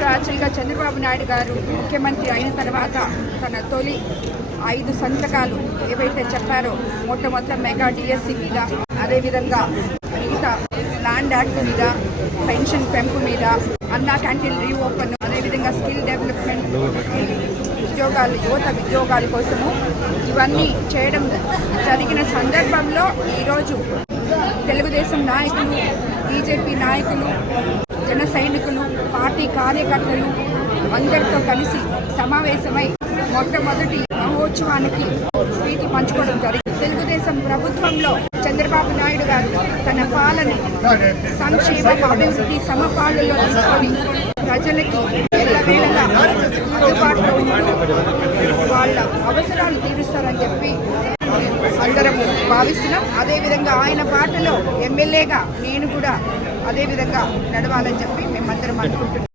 ఈరోజు యాక్చువల్గా చంద్రబాబు నాయుడు గారు ముఖ్యమంత్రి అయిన తర్వాత తన తొలి ఐదు సంతకాలు ఏవైతే చెప్పారో మొట్టమొదటి మెగా డిఎస్సి మీద అదేవిధంగా మిగతా ల్యాండ్ యాక్ట్ మీద పెన్షన్ పెంపు మీద అన్నా క్యాంటీన్ రీఓపెన్ అదేవిధంగా స్కిల్ డెవలప్మెంట్ ఉద్యోగాలు యువత ఉద్యోగాల కోసము ఇవన్నీ చేయడం జరిగిన సందర్భంలో ఈరోజు తెలుగుదేశం నాయకులు బీజేపీ నాయకులు కార్యకర్తలు అందరితో కలిసి సమావేశమై మొట్టమొదటి మహోత్సవానికి స్వీట్లు పంచుకోవడం జరిగింది. తెలుగుదేశం ప్రభుత్వంలో చంద్రబాబు నాయుడు గారు తన పాలన సంక్షేమ అభివృద్ధి సమపాలలో తీసుకొని ప్రజలకి ఎల్లవేళలా అందుబాటులో ఉంటూ వాళ్ళ అవసరాలు తీరుస్తారని చెప్పి అందరం భావిస్తున్నాం. అదేవిధంగా ఆయన పాటలో ఎమ్మెల్యేగా నేను కూడా అదేవిధంగా నడవాలని చెప్పి మేమందరం అనుకుంటున్నాం.